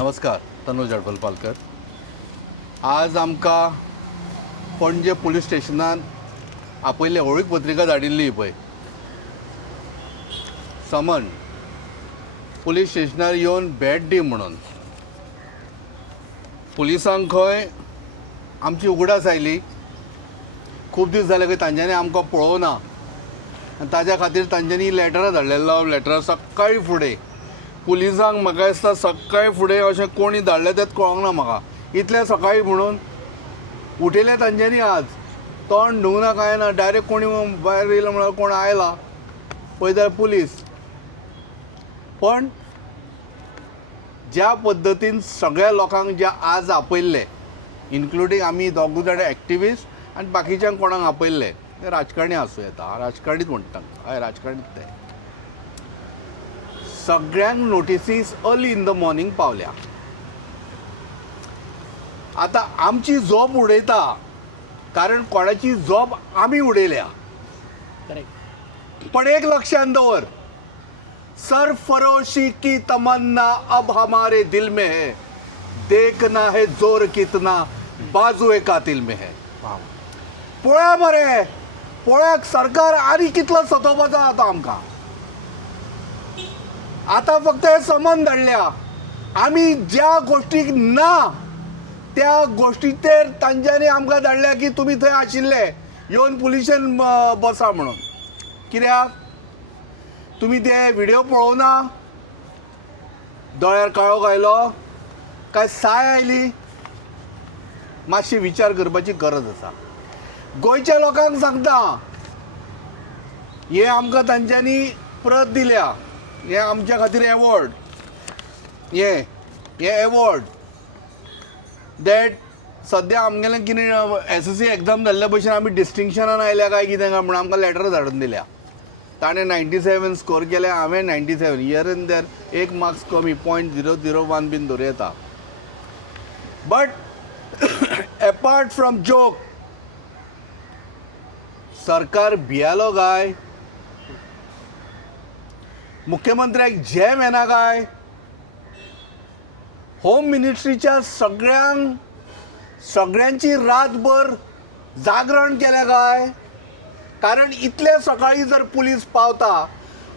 नमस्कार, तनुज अडपलपालकर. आज आमकां पणजे पुलीस स्टेशनान आपयले वळख पत्रिका धाडिल्ली पळय समन पुलीस स्टेशनार येवन भेट दी म्हणून. पुलिसांक खंय आमची उगडास आयली. खूब दीस जाले खंय तांच्यांनी आमकां पळोवना आनी ताज्या खातीर तांच्यांनी लॅटरां धाडलेलो. लॅटरां सकाळी फुडें पुलिसांक म्हाका दिसता सकाळी फुडें अशें कोणी धाडलें तें कळोंक ना म्हाका. इतल्या सकाळी म्हणून उठयलें तांच्यांनी. आज तोंड धुवना कांय ना, डायरेक्ट कोणी भायर येयलो म्हळ्यार कोण आयला पळयल्यार पुलीस. पण ज्या पद्दतीन सगळ्या लोकांक जे आज आपयल्ले, इन्क्लुडींग आमी दोगूय जाण एक्टिविस्ट आनी बाकीच्यांक कोणाक आपयल्ले, ते राजकारणी आसूं येता. राजकारणीच म्हणटा, हय राजकारणीच ते. सगळ्यांक notices early in the morning पावल्या. आतां आमची जॉब उडयता कारण कोणाची जॉब आमी उडयल्या. पण एक लक्षात दवर, सरफरोशी की तमन्ना अब हमारे दिल में है, देखना है जोर कितना बाजू ए कातिल में है. पळया मरे, पळयाक सरकार आनी कितलो सतोवपाचो आता आमकां. आता फक्त हे समन धाडल्या. आमी ज्या गोष्टीक ना त्या गोष्टीचेर तांच्यांनी आमकां धाडल्या की तुमी थंय आशिल्ले, येवन पुलिशेन बसा म्हणून. कित्याक तुमी ते व्हिडिओ पळोवना? दोळ्यार काळोख आयलो काय साय आयली? मातशी विचार करपाची गरज आसा. गोंयच्या लोकांक सांगता, हे आमकां तांच्यांनी प्रत दिल्या. हे आमच्या खातीर एवॉर्ड, हे एवॉर्ड दॅट सद्या आमगेलें कितें SSC एग्जाम जाल्ल्या भशेन आमी डिस्टिंक्शनान आयल्या काय कितें काय म्हणून आमकां लॅटर धाडून दिल्या. ताणें 97 स्कोर केले, हांवें 97. हियर एंड देर एक मार्क्स कमी, 0.001 बीन धरूं येता. बट एपार्ट फ्रॉम जोक, सरकार भियालो काय? मुख्यमंत्र्याक झेम येना काय? होम मिनिस्ट्रीच्या सगळ्यांची रातभर जागरण केलें काय? कारण इतले सकाळी जर पुलीस पावता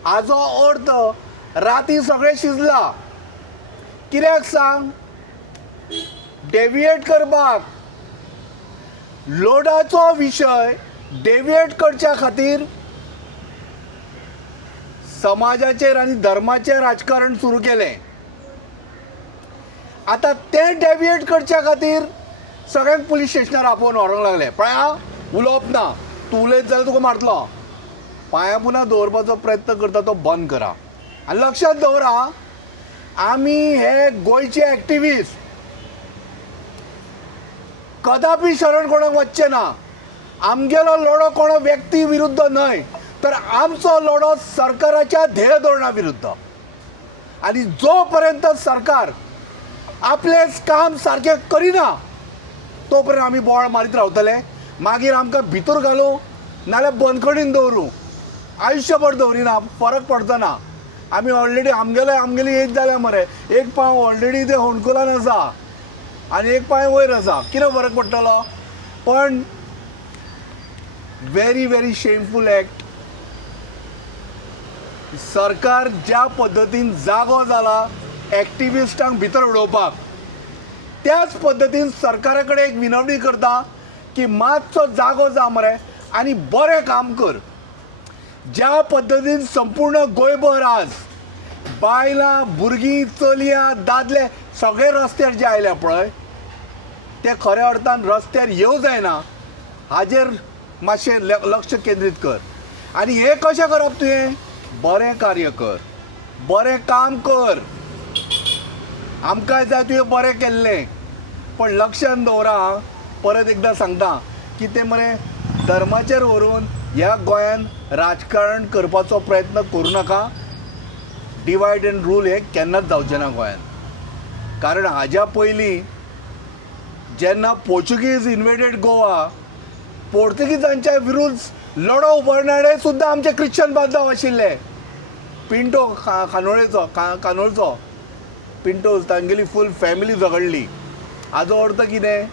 हाजो अर्थ राती सगळें शिजला. कित्याक सांग? डेविएट करपाक, लोडाचो विशय डेविएट करच्या खातीर समाजाचेर आनी धर्माचेर राजकारण सुरू केलें. आता तें डेविएट करच्या खातीर सगळ्यांक पुलीस स्टेशनार आपोवन व्हरोंक लागले. पळया, उलोवप ना, तूं उलयत जाल्यार तुका मारतलो. पांया पुना दवरपाचो प्रयत्न करता तो बंद करा. आनी लक्षात दवरा, आमी हे गोंयचे एक्टिविस्ट कदापि शरण कोणाक वचचे ना. आमगेलो लढो कोणा व्यक्ती विरुद्ध न्हय, तर आमचो लढो सरकाराच्या ध्येय धोरणा विरुद्ध. आणि जोपर्यंत सरकार आपलेच काम सारकें करिना तोपर्यंत आमी बोवाळ मारीत रावतले. मागीर आमकां भितर घालूं नाल्यार बंदखणीन दवरूं, आयुश्यभर दवरिना, फरक पडचो ना. आमी ऑलरेडी आमगेली एज जाल्या मरे. एक पांव ऑलरेडी ते होणकुलान आसा आनी एक पांय वयर आसा. कितें फरक पडटलो? पण व्हेरी व्हेरी शेमफूल एक्ट. सरकार ज्या पद्दतीन जागो जाला एक्टिविस्टांक भितर उडोवपाक, त्याच पद्दतीन सरकारा कडेन एक विनवणी करता की मातसो जागो जा मरे आनी बरें काम कर. ज्या पद्दतीन संपूर्ण गोंयभर आज बायलां, भुरगीं, चलयां, दादले सगळे रस्त्यार जे आयल्या पळय, ते खऱ्या अर्थान रस्त्यार येवं जायना हाजेर मातशें लक्ष केंद्रीत कर. आनी हें कशें करप? तुवें बरें कार्य कर, बरें काम कर. आमकां जाय तुवें बरें केल्लें. पण लक्षात दवरा, परत एकदां सांगता की ते मरे धर्माचेर व्हरून ह्या गोंयान राजकारण करपाचो प्रयत्न करूं नाका. डिवायड एंड रूल हे केन्नाच जावचें ना गोंयान. कारण हाज्या पयलीं जेन्ना पोर्चुगीज इन्वेडेड गोवा, पोर्तुगीजांच्या विरुद्ध लढो उबारणारे सुद्दां आमचे क्रिश्चन बांधव आशिल्ले. पिंटो कानोळचो पिंटोज तांगेली फूल फॅमिली झगडली. हाजो अर्थ कितें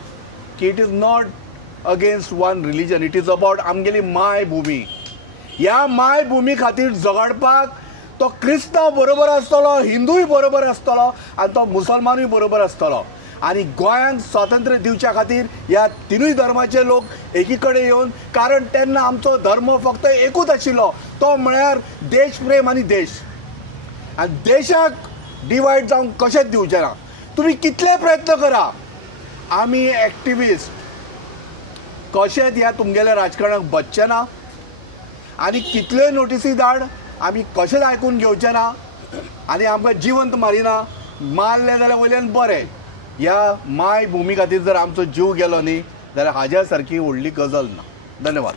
की it is not against one religion, it is about आमगेली मायभूमी. ह्या मायभूमी खातीर झगडपाक तो क्रिस्तांव बरोबर आसतलो, हिंदूय बरोबर आसतलो आनी तो मुसलमानूय बरोबर आसतलो. आनी गोंयांत स्वातंत्र्य दिवच्या खातीर ह्या तिनूय धर्माचे लोक एकी कडेन येवन, कारण तेन्ना आमचो धर्म फक्त एकूच आशिल्लो, तो म्हळ्यार देश प्रेम आनी देश. आनी देशाक डिवायड जावंक कशेंच दिवचें ना. तुमी कितले प्रयत्न करा, आमी एक्टिविस्ट कशेंच ह्या तुमगेल्या राजकारणाक बसचे ना. आनी कितल्योय नोटिसी धाड, आमी कशेंच आयकून घेवचे ना. आनी आमकां जिवंत मारिना, मारले जाल्यार वयल्यान बरें. ह्या मायभूमी खातीर जर आमचो जीव गेलो न्ही जाल्यार हाज्या सारकी व्हडली गजाल ना. धन्यवाद.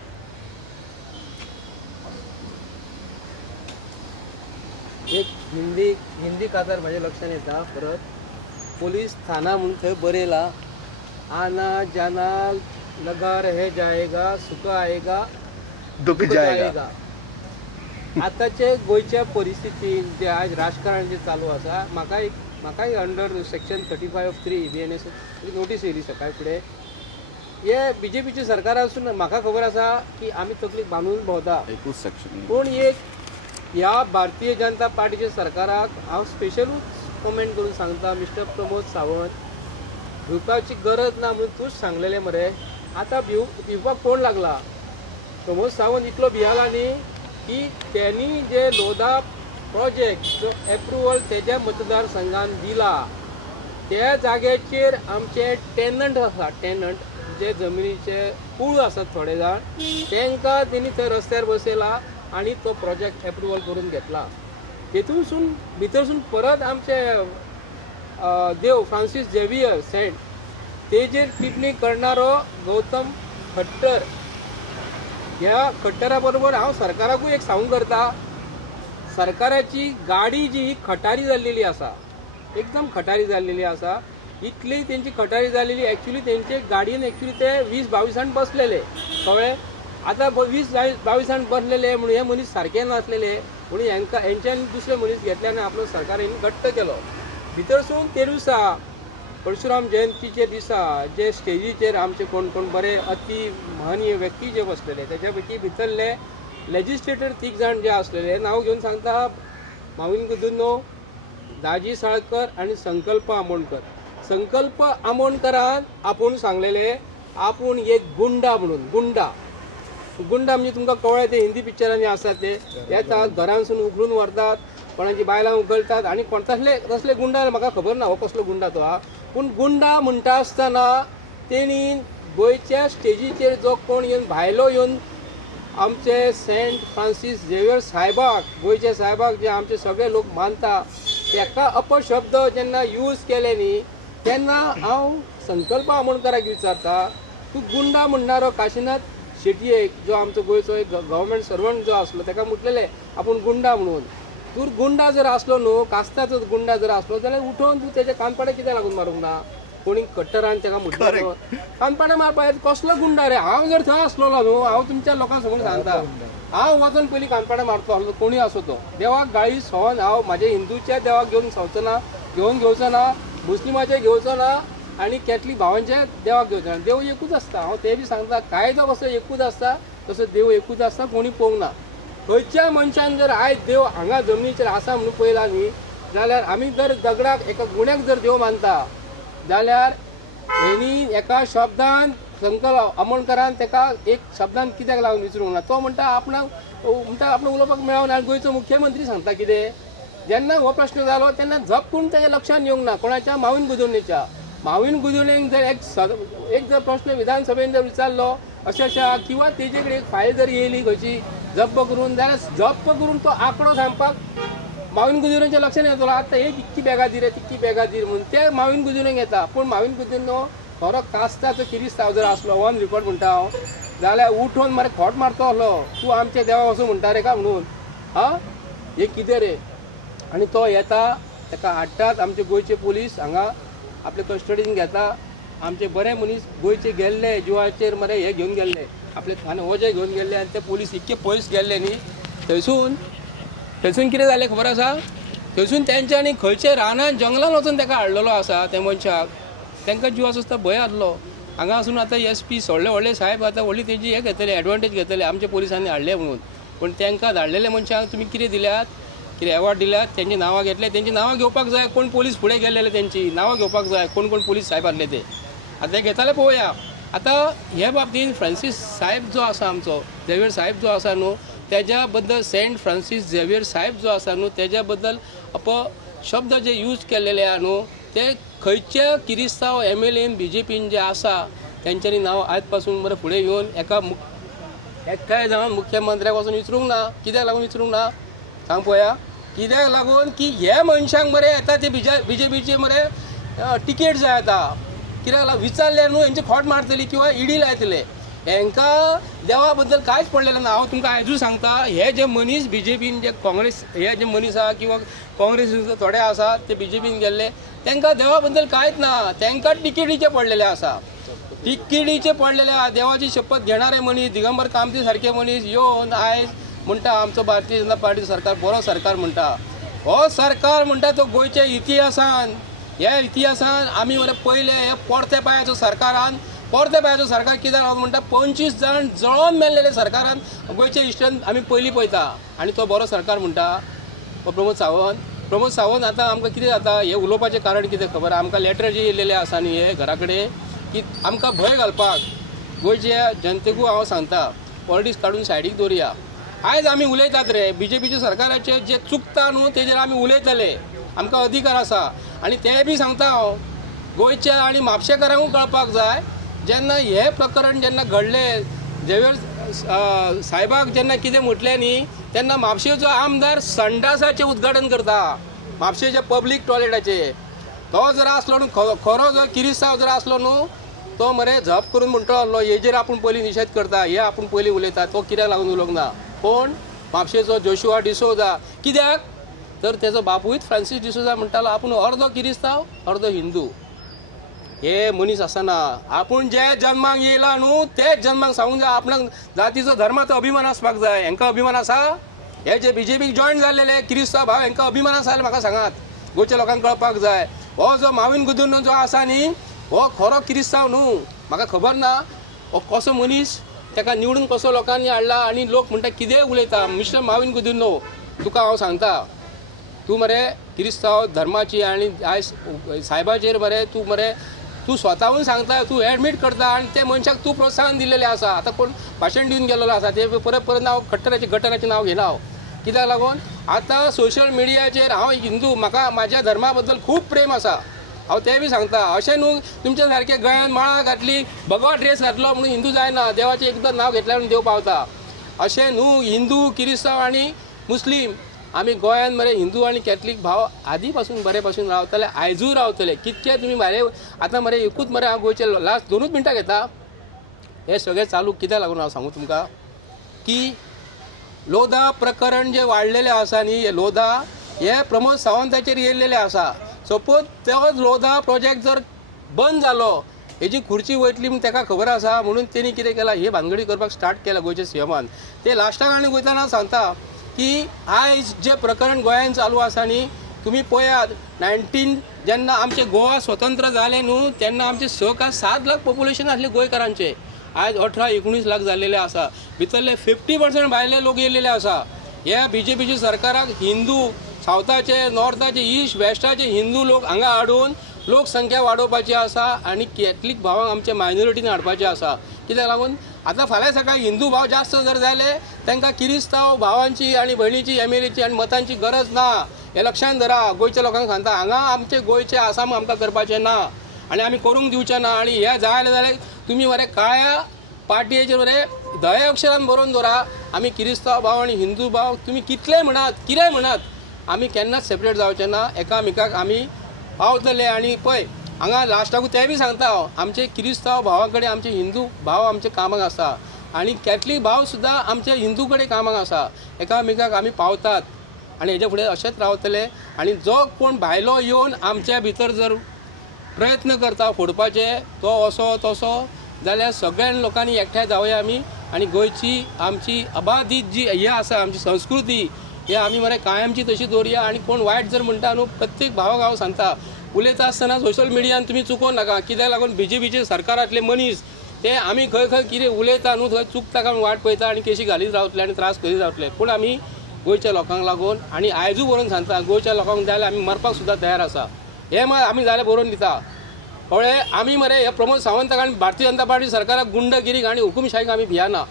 एक हिंदी कातर म्हाज्या लक्षान येता परत, पुलीस थाना म्हणून थंय बरयला, आना जाना लगा रह जाएगा, सुख आएगा दुख जाएगा. आतांचे गोंयच्या परिस्थितीन जे आज राजकारण जे चालू आसा, म्हाकाय अंडर सेक्शन 35(3) BNS नोटीस येयली सकाळी फुडें. हे BJPचे सरकार आसून म्हाका खबर आसा की आमी तकलीक बांदून भोंवता, पूण एक ह्या भारतीय जनता पार्टीच्या सरकाराक हांव स्पेशलूच कमेंट करून सांगता, मिस्टर प्रमोद सावंत, भिवपाची गरज ना म्हणून तूंच सांगलेलें मरे. आतां भिवपाक कोण लागला? प्रमोद सावंत इतलो भियाला न्ही की त्यांनी जे लोधा प्रोजेक्ट जो एप्रुवल तेज्या मतदारसंघान दिला, त्या जाग्याचेर आमचे टेनंट आसा, टेनंट जे जमनीचे कूळ आसात थोडे जाण, तांकां तेणी थंय रस्त्यार बसयला आनी तो प्रोजेक्ट एप्रुवल करून घेतला. तेतूनसून भितरसून परत आमचे देव फ्रांसीस झेवियर सेंट, तेजेर टिप्पणी करणारो गौतम खट्टर, ह्या खट्टरा बरोबर हांव सरकाराकूय एक सांगूंक करता, सरकाराची गाडी जी ही खटारी जाल्लेली आसा, एकदम खटारी जाल्लेली आसा. इतली तेंची खटारी जाल्लेली, एक्चुली तेंचे गाडयेन एक्चुली ते 20-22 बसलेले कळ्ळें. आतां 20-22 बसलेले म्हणून हे मनीस सारके नासलेले म्हणून हेंच्यानी दुसरे मनीस घेतले आनी आपलो सरकार घट्ट केलो. भितरसून ते दिसा परशुराम जयंतीचे दिसा जे स्टेजीचेर आमचे कोण कोण बरे अति महनीय व्यक्ती जे बसलेले, त्याच्या पैकी भितरले लेजिस्लेटर 3 जाण जे असलेले, नांव घेवन सांगता, माविन गुदुनो, दाजी साळकर आणि संकल्प आमोणकर. संकल्प आमोणकरान आपूण सांगलेले आपूण एक गुंडा म्हणून. गुंडा म्हणजे तुमकां कळ्ळें, ते हिंदी पिक्चरांनी आसात ते येतात, घरांसून उखलून व्हरतात, कोणाची बायलां उखलतात आनी कोण तसले गुंडा म्हाका खबर ना हो कसलो गुंडा तो हा. पूण गुंडा म्हणटा आसतना तेणी गोंयच्या स्टेजीचेर जो कोण येवन भायलो येवन आमचे सेंट फ्रांसीस झेवियर साहेबाक, गोंयच्या साहेबाक जे आमचे सगळे लोक मानता, ताका अपशब्द जेन्ना यूज केले न्ही, तेन्ना हांव संकल्प आमोणकराक विचारता, तूं गुंडा म्हणणारो काशिनाथ शेटयेक, जो आमचो गोंयचो एक गव्हर्मेंट सर्वंट जो आसलो, ताका म्हटलेले आपूण गुंडा म्हणून. तूं गुंडा जर आसलो न्हू, कास्ताचो गुंडा जर आसलो जाल्यार उठोवन तूं तेजे कानपाडे कित्याक लागून मारूंक ना? कोणी कट्टरान ताका म्हटलें कानपाडे मारपाक कसलो गुंडा रे? हांव जर थंय आसलो न्हू, हांव तुमच्या लोकांक समोर सांगता, हांव वचून पयलीं कानपाडे मारतो आसलो, कोणी आसो तो. देवाक गाळी सवन हांव म्हाज्या हिंदूच्या देवाक घेवन घेवचो ना, मुस्लिमाचे घेवचो ना आनी कॅथलीक भावांचे देवाक घेवचो ना. देव एकूच आसता. हांव ते बी सांगता, कायदो कसो एकूच आसता तसो देव एकूच आसता, कोणी पळोवंक ना. खंयच्या मनशान जर आयज देव हांगा जमनीचेर आसा म्हणून पळयला न्ही, जाल्यार आमी जर दगडाक एका गुण्याक जर देव मानता जाल्यार हेणी एका शब्दान संकल्प आमोणकरान ताका एक शब्दान कित्याक लागून विचारूंक ना? तो म्हणटा आपणाक उलोवपाक मेळना. गोंयचो मुख्यमंत्री सांगता कितें? जेन्ना हो प्रश्न जालो तेन्ना झप करून ताच्या लक्षान येवंक ना. कोणाच्या? माविन गुदिन्होच्या. माविन गुदिन्होक जर एक जर प्रश्न विधानसभेन जर विचारलो अशा किंवा तेजे कडेन एक फायल जर येयली खंयची जप्प करून, जाल्यार जप्प करून तो आंकडो सांगपाक माविन गुदिन्होच्या लक्षान येतलो. आतां एक इतकी बॅगा दी रे, तितकी बॅगा दी म्हणून ते माविन गुदिन्होक येता. पूण माविन गुदिन्हो खरो कास्ताचो किरिस्तांव जर आसलो, ऑन रिकॉर्ड म्हणटा हांव, जाल्यार उठोवन मरे खोट मारतो आसलो, तूं आमच्या देवा वचून म्हणटा रे का म्हणून. हे कितें रे? आनी तो येता, ताका हाडटात आमचे गोंयचे पुलीस, हांगा आपले कस्टडीन घेता. आमचे बरे मनीस गोंयचे गेल्ले जिवाचेर मरे हे घेवन गेल्ले, आपले थाने वजे घेवन गेल्ले, आनी ते पुलीस इतके पयस गेल्ले न्ही. थंयसून कितें जालें खबर आसा? थंयसून तेंच्यांनी खंयचे रानान जंगलान वचून ताका हाडलेलो आसा त्या मनशाक. तांकां जिवाचो सुद्दां भंय आसलो. हांगा आसून आतां SP व्हडले साहेब आतां व्हडली तेजी हे घेतले एडवांटेज घेतले आमच्या पोलिसांनी हाडले म्हणून. पण तांकां धाडलेल्या मनशांक तुमी कितें दिल्यात, कितें एवॉर्ड दिल्यात, तेंची नांवां घेतले. तेंची नांवां घेवपाक जाय, कोण पोलीस फुडें गेल्ले तेंची नांवां घेवपाक जाय, कोण कोण पोलीस साहेब आसले ते. आतां ते घेताले पळोवया. आतां हे बाबतींत फ्रांसीस साहेब जो आसा आमचो, झेवियर साहेब जो आसा न्हू, तेज्या बद्दल सेंट फ्रांसीस झेवियर साहेब जो आसा न्हू, तेज्या बद्दल शब्द जे यूज केल्लेले आहा न्हू, ते खंयचे किरिस्तांव MLAन BJPन जे आसा तेंच्यांनी नांव आयज पासून मरे फुडें येवन एकाय जावन मुख्यमंत्र्याक वचून विचारूंक ना. कित्याक लागून विचारूंक ना सांग पळोवया. कित्याक लागून की हे मनशांक मरे येता ते BJPचे मरे टिकेट जाय आतां. कित्याक लागून विचारल्यार न्हू हेंची खोट मारतली किंवा ईडी लायतले. हेंकां देवा बद्दल कांयच पडलेलें ना. हांव तुमकां आयजूच सांगता, हे जे मनीस BJPन जे काँग्रेस हे जे मनीस आहा किंवा काँग्रेसीचे थोडे आसा ते BJPन गेल्ले, तांकां देवा बद्दल कांयच ना. तांकां टिकेटीचे पडलेले आसा. टिकेटीचे पडलेले आहा. देवाची शपथ घेणारे मनीस, दिगंबर कामती सारखे मनीस येवन आयज म्हणटा आमचो भारतीय जनता पार्टी सरकार बरो सरकार म्हणटा. हो सरकार म्हणटा तो गोंयच्या इतिहासान, ह्या इतिहासान आमी मरे पयले हे परते पांयाचो सरकारान सरकार कित्याक लागून म्हणटा 25 जाण जळोन मेल्लेले सरकारान गोंयच्या हिस्ट्रीन आमी पयलीं पळयता. आनी तो बरो सरकार म्हणटा प्रमोद सावंत. आतां आमकां कितें जाता, हे उलोवपाचें कारण कितें खबर आहा, आमकां लेटर जे येयलेले आसा न्ही हे घरा कडेन की आमकां भंय घालपाक. गोंयच्या जनतेकूय हांव सांगता, पॉलिटिक्स काडून सायडीक दवरया. आयज आमी उलयतात रे BJPच्या सरकाराचे जे चुकता न्हू तेजेर आमी उलयतले, आमकां अधिकार आसा. आनी ते बी सांगता हांव, गोंयच्या आनी म्हापशेकारांकूय कळपाक जाय, जेन्ना हे प्रकरण जेन्ना घडलें, झेवियर साहेबाक जेन्ना कितें म्हटलें न्ही, तेन्ना म्हापशेचो आमदार संडासाचें उद्घाटन करता, म्हापशेच्या पब्लीक टॉयलेटाचे. तो जर आसलो न्हू, खरो जर किरिस्तांव जर आसलो न्हू, तो मरे झप करून म्हणटलो आसलो हेजेर आपूण पयलीं निशेध करता, हे आपूण पयलीं उलयता. तो कित्याक लागून उलोवंक ना. कोण? म्हापशेचो जोशुआ डिसोजा. कित्याक तर तेजो बापूय फ्रांसीस डिसोजा म्हणटालो आपूण अर्दो किरिस्तांव अर्दो हिंदू. हे मनीस आसना. आपूण जे जन्माक येयला न्हू तेच जन्माक सांगूंक जाय. आपणाक जातीचो धर्माचो अभिमान आसपाक जाय. हेंकां अभिमान आसा? हे जे BJPक जॉयन जाल्लेले किरिस्तांव भाव हेंकां अभिमान आसा जाल्यार म्हाका सांगात. गोंयच्या लोकांक कळपाक जाय. हो जो माविन गुदिन्हो जो आसा न्ही, हो खरो किरिस्तांव न्हू. म्हाका खबर ना हो कसो मनीस, ताका निवडून कसो लोकांनी हाडला आनी लोक म्हणटा कितेंय उलयता. मिस्टर माविन गुदिन्हो, तुका हांव सांगता, तूं मरे किरिस्तांव धर्माची आनी आयज साहेबाचेर तूं स्वताहून सांगता, तूं एडमीट करता आनी त्या मनशाक तूं प्रोत्साहन दिल्लेलें आसा. आतां कोण भाशण दिवन गेल्लो आसा ते परत नांव गटराचें नांव घेना हांव. कित्याक लागून आतां सोशल मिडियाचेर हांव हिंदू, म्हाका म्हाज्या धर्मा बद्दल खूब प्रेम आसा. हांव तें बी सांगता. अशें न्हू तुमच्या सारके गळ्यान माळा घातली, भगवा ड्रेस घातलो म्हणून हिंदू जायना. देवाचें एकदां नांव घेतल्यार म्हणून देव पावता. अशें न्हू. हिंदू किरिस्तांव आनी मुस्लीम आमी गोंयांत मरे हिंदू आनी कॅथलीक भाव आदी पासून बरे पासून रावतले, आयजूय रावतले. कितके तुमी भायर आतां मरे एकूच मरे हांव गोंयचे लास्ट 2 मिनटां घेता. हे सगळें चालू कित्याक लागून हांव सांगू तुमकां की लोधा प्रकरण जे वाडलेलें आसा न्ही, हे लोधा हे प्रमोद सावंताचेर येयल्लेले आसा. सपोज तो लोधा प्रोजेक्ट जर बंद जालो, हेजी खुर्ची वयतली म्हूण ताका खबर आसा म्हणून तेणी कितें केलां, ही भानगडी करपाक स्टार्ट केला गोंयच्या CMान. ते लास्टाक आनी वयताना सांगता की आयज जे प्रकरण गोंयांत चालू आसा न्ही, तुमी पळयात 19 जेन्ना आमचें गोवा स्वतंत्र जालें न्हू तेन्ना आमचे 7 लाख पॉप्युलेशन आसलें गोंयकारांचें. आयज 18-19 लाख जाल्लेले आसा. भितरले 50% भायले लोक येयल्लेले आसा. ह्या BJPच्या सरकाराक हिंदू सावथाचे, नॉर्थाचे, ईस्ट वेस्टाचे हिंदू लोक हांगा हाडून लोकसंख्या वाडोवपाची आसा आनी कॅथलीक भावांक आमच्या मायनॉरिटीन हाडपाचें आसा. कित्याक लागून आतां फाल्यां सकाळीं हिंदू भाव जास्त जर जाले, तांकां किरिस्तांव भावांची आनी भयणीची MLAची आनी मतांची गरज ना. हे लक्षांत धरा. गोंयच्या लोकांक सांगता, हांगा आमचे गोंयचे आसाम आमकां करपाचें ना आनी आमी करूंक दिवचें ना. आनी हें जालें जाल्यार तुमी मरे काळ्या पाटयेचेर मरे 10 अक्षरान बरोवन दवरा, आमी किरिस्तांव भाव आनी हिंदू भाव तुमी कितलेय म्हणात, कितेंय म्हणात, आमी केन्नाच सेपरेट जावचें ना. एकामेकाक आमी पावतले. आनी पळय हांगा लास्टाकूय तें बी सांगता हांव, आमचे किरिस्तांव भावा कडेन आमचे हिंदू भाव आमचे कामाक आसा आनी कॅथलीक भाव सुद्दां आमचे हिंदू कडेन कामाक आसा. एकामेकाक आमी पावतात आनी हेजे फुडें अशेंच रावतले. आनी जो कोण भायलो येवन आमच्या भितर जर प्रयत्न करता फोडपाचे, तो असो तसो, जाल्यार सगळ्या लोकांनी एकठांय जावया आमी. आनी गोंयची आमची अबाधीत जी हें आसा आमची संस्कृती, हे आमी मरे कायमची तशी दवरया आनी कोण वायट जर म्हणटा न्हू प्रत्येक भावागाव सांगता उलयता आसतना सोशल मिडियान तुमी चुकोवं नाका कित्याक लागून BJPचे सरकारांतले मनीस ते आमी खंय खंय कितें उलयता न्हू थंय चुकता काय वाट पळयता आनी केशी घालीत रावतले आनी त्रास करीत रावतले पूण आमी गोंयच्या लोकांक लागून आनी आयजू बरोवन सांगता गोंयच्या लोकांक जाय जाल्यार आमी मरपाक सुद्दां तयार आसा हे मात आमी जाल्यार बरोवन दिता कळ्ळें आमी मरे हे प्रमोद सावंताक आनी भारतीय जनता पार्टी सरकाराक गुंडगिरीक आनी हुकुमशाहीक आमी भियाना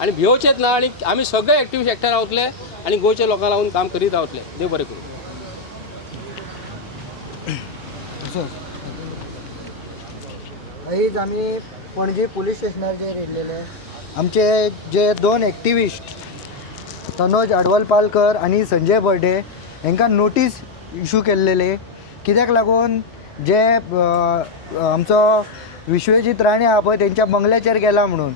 आनी भिवचेच ना आनी आमी सगळे एक्टिविस्ट एकठांय रावतले आनी गोंयच्या लोकांक लागून काम करीत रावतले देव बरें करूं आयज आमी पणजी पुलीस स्टेशनाचेर येयल्लेले आमचे जे 2 एक्टिविस्ट तनोज आडवलपालकर आणि संजय बर्डे हांकां नोटीस इशू केल्लेले कित्याक लागून जे आमचो विश्वजीत राणे आहा पळय तेंच्या बंगल्याचेर गेला म्हणून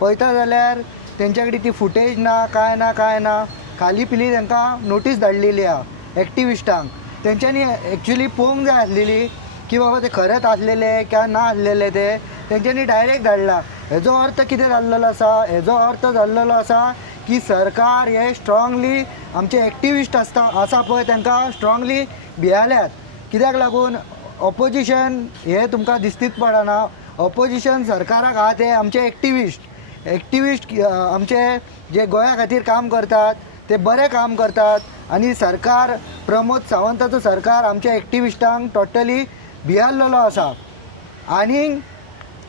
पळयता जाल्यार तेंच्या कडेन ती फुटेज ना काय ना खाली पिली तांकां नोटीस धाडलेली आहा एक्टिविस्टांक तेंच्यांनी एक्चुली पळोवंक जाय आसलेली की बाबा ते खरेंच आसलेले काय ना आसलेले ते तेंच्यांनी डायरेक्ट धाडला हेजो अर्थ कितें जाल्लेलो आसा हेजो अर्थ जाल्लेलो आसा की सरकार हे स्ट्रॉंगली आमचे एक्टिविस्ट आसा पळय तांकां स्ट्रॉंगली भियाल्यात कित्याक लागून ऑपोजिशन हे तुमकां दिसतीच पडना ऑपोजिशन सरकाराक आहा ते आमचे एक्टिविस्ट आमचे जे गोंया खातीर काम करतात ते बरें काम करतात आनी सरकार प्रमोद सावंताचो सरकार आमच्या एक्टिविस्टांक टोटली भियाल्लेलो आसा आनी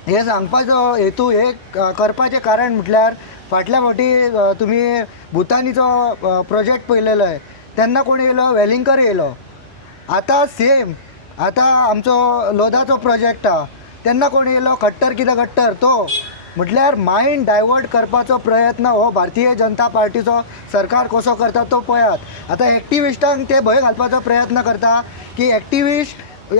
हे सांगपाचो हेतू हे करपाचें कारण म्हटल्यार फाटल्या फावटी तुमी भुतानीचो प्रोजेक्ट पळयलेलो तेन्ना कोण येयलो वेलिंगकर येयलो आतां सेम आतां आमचो लोधाचो प्रोजेक्ट आहा तेन्ना कोण येयलो खट्टर कितें खट्टर तो म्हटल्यार मायंड डायवर्ट करपाचो प्रयत्न हो भारतीय जनता पार्टीचो सरकार कसो करता तो पळयात आतां एक्टिविस्टांक ते भंय घालपाचो प्रयत्न करता की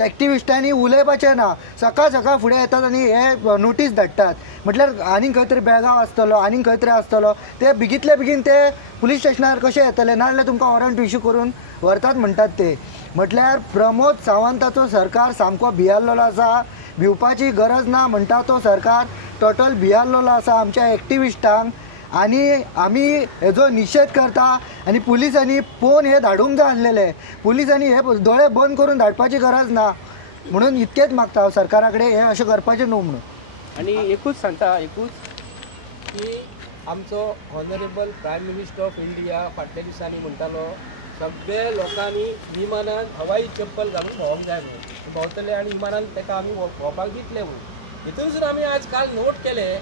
एक्टिविस्टांनी उलयपाचें ना सकाळ फुडें येतात आनी हे नोटीस धाडटात म्हटल्यार आनीक खंय तरी बेळगांव आसतलो आनीक खंय तरी आसतलो ते बेगींतले बेगीन ते पुलीस स्टेशनार कशे येतले नाजाल्यार तुमकां वॉरंट इशू करून व्हरतात म्हणटात ते म्हटल्यार प्रमोद सावंताचो सरकार सामको भियाल्लेलो आसा भिवपाची गरज ना म्हणटा तो सरकार टोटल भियाल्लेलो आसा आमच्या एक्टिविस्टांक आनी आमी हेजो निशेध करता आनी पुलिसांनी पोवन हे धाडूंक जाय आसलेले पुलिसांनी हे दोळे बंद करून धाडपाची गरज ना म्हणून इतकेच मागता हांव सरकारा कडेन हे अशें करपाचें न्हू म्हणून आनी एकूच सांगता की आमचो honourable prime minister of India फाटल्या दिसांनी म्हणटालो सगळे लोकांनी विमानान हवाई चप्पल घालून भोंवंक जाय म्हणून भोंवतले आनी विमानान ताका आमी भोंवपाक दितले म्हणून हितून आमी आज काल नोट केले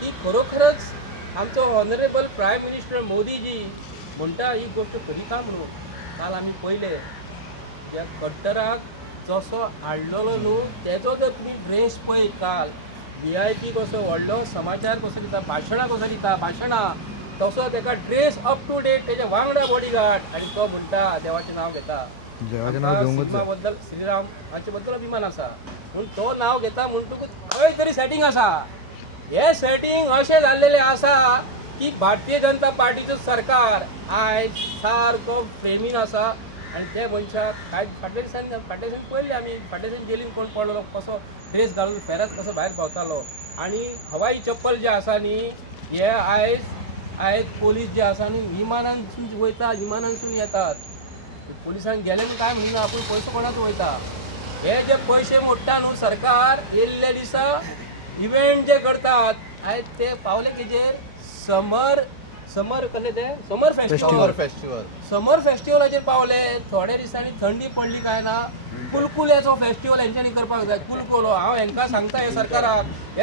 की खरोखरच आमचो ऑनरेबल प्रायम मिनिस्टर मोदीजी म्हणटा ही गोष्ट खरी का म्हणून काल आमी पळयले ज्या कट्टराक जसो हाडलेलो न्हू तेजो जर तुमी ड्रेस पळयत काल VIP कसो व्हडलो समाचार कसो दिता भाशणां कसो दिता भाशणां तसो ताका ड्रेस अप टू डेट तेजे वांगडा बॉडीगार्ड आनी तो म्हणटा देवाचें नांव घेता सिनेमा बद्दल श्रीराम हाचे बद्दल अभिमान आसा पूण तो नांव घेता म्हणटकूच खंय तरी सेटींग आसा हे सेटींग अशें जाल्लेलें आसा की भारतीय जनता पार्टीचो सरकार आयज सारको फ्रेमीन आसा आनी ते मनशाक कांय फाटल्या दिसांनी पळयलें आमी फाटल्या दिसांनी गेली कोण पडलो कसो ड्रेस घालून फेरत कसो भायर भोंवतालो आनी हवाई चप्पल जे आसा न्ही हे आयज पोलीस जे आसा न्ही विमानांसून वयता विमानांसून येतात पोलिसांक गेले काय म्हणून आपूण पयसो कोणाचो वयता हे जे पयशे मोडटा न्हू सरकार येयल्ल्या दिसा इव्हेंट जे करतात आयज ते पावले तेजेर समर फेस्टिवलाचेर पावले थोड्या दिसांनी थंडी पडली काय ना कुलकुल्याचो फेस्टिवल हेंच्यांनी करपाक जाय कुलकुलो हांव हेंकां सांगता हे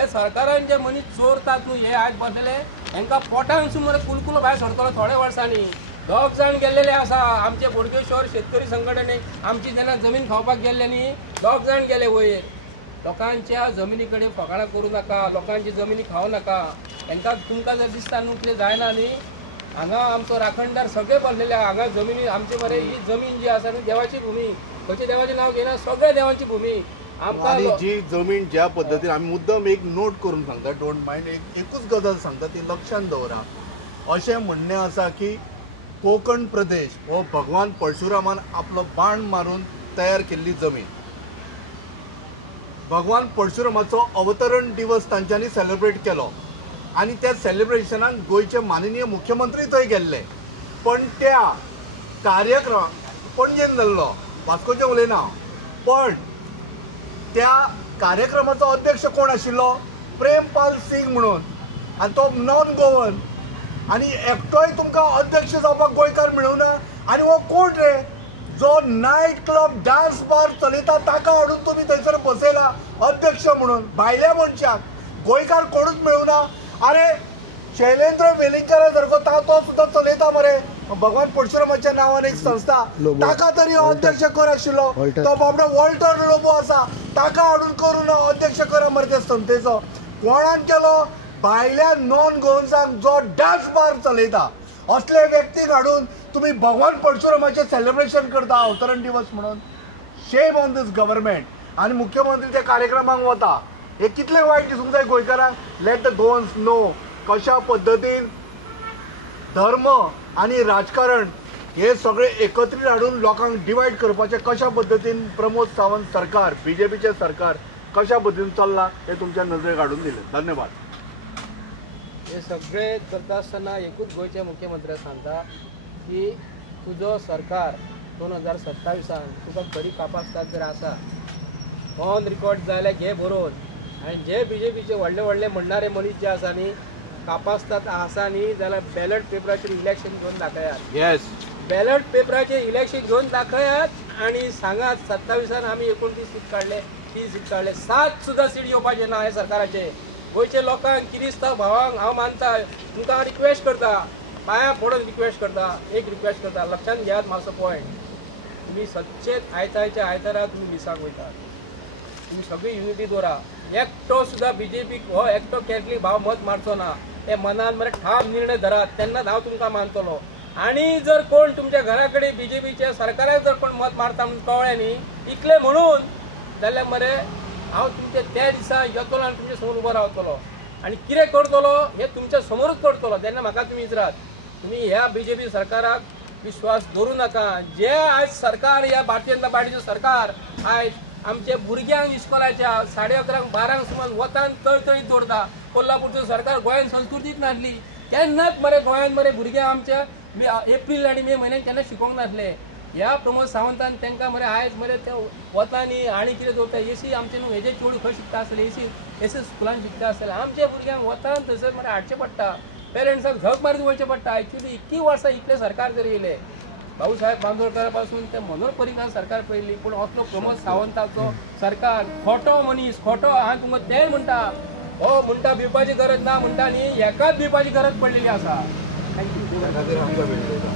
सरकारान जे मनीस चोरतात न्हू हे आयज बसलेले हेंकां पोटांसून मरे कुलकुलो भायर सरतलो थोड्या वर्सांनी 2 जाण गेल्लेले आसा आमचे बोडगेश्वर शेतकरी संघटनेक आमची जेन्ना जमीन खावपाक गेल्ले न्ही 2 जाण गेले वयर लोकांच्या जमिनी कडेन फकाणां करूं नाका लोकांची जमिनी खावं नाका हेंकां तुमकां जर दिसता न्हू कितें जायना न्ही हांगा आमचो राखणदार सगळे भरलेले आहा हांगा जमिनी आमचे मरे ही जमीन जी आसा न्ही देवाची भुमी खंयचे देवाचें नांव घेना सगळ्या देवांची भुमी आनी जी जमीन ज्या पद्दतीन आमी मुद्दम एक नोट करून सांगता डोंट मायंड एकूच गजाल सांगता ती लक्षांत दवरा अशें म्हणणें आसा की कोकण प्रदेश हो भगवान परशुरामान आपलो बाण मारून तयार केल्ली जमीन भगवान परशुरामाचो अवतरण दिवस तांच्यांनी सेलिब्रेट केलो आनी त्या सेलिब्रेशनाक गोंयचे माननीय मुख्यमंत्री थंय गेल्ले पण त्या कार्यक्रम पणजेन जाल्लो, वास्कोचें उलयना, पण त्या कार्यक्रमाचो अध्यक्ष कोण आशिल्लो? प्रेमपाल सिंग म्हणून, आनी तो नॉन गोवन, आनी एकटोय तुमकां अध्यक्ष जावपाक गोंयकार मेळूना. आनी हो कोण रे, जो नायट क्लब डान्स बार चलयता ताका हाडून तुमी थंयसर बसयला अध्यक्ष म्हणून. भायल्या मनशाक गोंयकार कोणूच मेळूना. अरे शैलेंद्र वेलिंगकरा सारको तो सुद्दां चलयता मरे भगवान परशुरामाच्या नांवान एक संस्था, ताका तरी हो अध्यक्ष कर आशिल्लो. तो बाबडो वॉल्टर लोबो आसा, ताका हाडून करून अध्यक्ष करा मरे ते संस्थेचो. कोणान केलो? भायल्या नॉन गोवन्सांक जो डान्स बार चलयता असले व्यक्तीक हाडून तुम्ही भगवान परशुरामाचे सेलिब्रेशन करता अवतरण दिवस म्हणून. Shame on this government. आणि मुख्यमंत्री त्या कार्यक्रमाक वता, हे कितले वायट दिसूंक जाय गोंयकारांक. लेट द गोवन्स नो कशा पद्दतीन धर्म आणि राजकारण हे सगळे एकत्रीत हाडून लोकांक डिवायड करपाचे कशा पद्दतीन प्रमोद सावंत सरकार, बीजेपीचे सरकार कशा पद्दतीन चल्ला हे तुमच्या नजरेक हाडून दिले. धन्यवाद. हे सगळे करता आसतना एकूच गोंयचे मुख्यमंत्री सांगता की तुजो सरकार 2027 तुका खरी कापासतात जर आसा ऑन रिकॉर्ड जाल्यार घे बरोवन. आनी जे बीजेपीचे व्हडले व्हडले म्हणणारे मनीस जे आसा न्ही कापासतात आसा न्ही जाल्यार बॅलट पेपराचेर इलेक्शन घेवन दाखयात. येस, बॅलट पेपराचेर इलेक्शन घेवन दाखयात आनी सांगात 27 आमी 29 सीट काडले, 30 सीट काडले, 7 सुद्दां सीट येवपाचे ना हे सरकाराचे. गोंयच्या लोकांक किरिस्तांव भावांक हांव मानता, तुमकां रिक्वेस्ट करता, पांयां पडून रिक्वेस्ट करता, एक रिक्वेस्ट करता, लक्षांत घेयात मातसो पॉयंट. तुमी सच्चेच आयतारच्या आयतारा तुमी मिसाक वयतात. तुमी सगळी युनिटी दवरा. एकटो सुद्दां बीजेपीक हो एकटो कॅथलीक भाव मत मारचो ना. हे मनान मरे ठाम निर्णय धरात, तेन्नाच हांव तुमकां मानतलो. आनी जर कोण तुमच्या घरा कडेन बीजेपीच्या सरकाराक जर कोण मत मारता म्हणून कळ्ळें न्ही इतलें म्हणून, जाल्यार मरे हांव तुमचे त्या दिसा येतलो आनी तुमचे समोर उबो रावतलो आनी कितें करतलो हे तुमच्या समोरूच करतलो. तेन्ना म्हाका तुमी विचारात, तुमी ह्या बीजेपी सरकाराक विश्वास दवरूं नाका. जे आयज सरकार, ह्या भारतीय जनता पार्टीचो सरकार आयज आमच्या भुरग्यांक इस्कॉलाच्या 11:30 12 सुमार वतान तळतळीत दवरता. कोल्हापूरचो सरकार गोंयांत संस्कृतीच नासली, केन्नाच मरे गोंयांत मरे भुरग्यांक आमच्या एप्रील आनी मे म्हयन्यान केन्ना शिकोवंक नासले. ह्या प्रमोद सावंतान तांकां मरे आयज मरे ते वतांनी आनी कितें दवरता. एसी आमचे न्हू हेजे चेडूं खंय शिकता आसतले, एसी स्कुलान शिकता आसतले. आमच्या भुरग्यांक वतान थंयसर मरे हाडचें पडटा, पेरंट्सांक झक मारीत वयचें पडटा. एक्चुली इतकी वर्सां इतले सरकार जर येयले, भाऊ साहेब बांदोडकरा पासून ते मनोहर पर्रीकार सरकार पयली, पूण असलो प्रमोद सावंताचो सरकार खोटो मनीस, खोटो. हांव तुमकां तें म्हणटा, हो म्हणटा भिवपाची गरज ना म्हणटा न्ही, एकाच भिवपाची गरज पडलेली आसा. थँक्यू.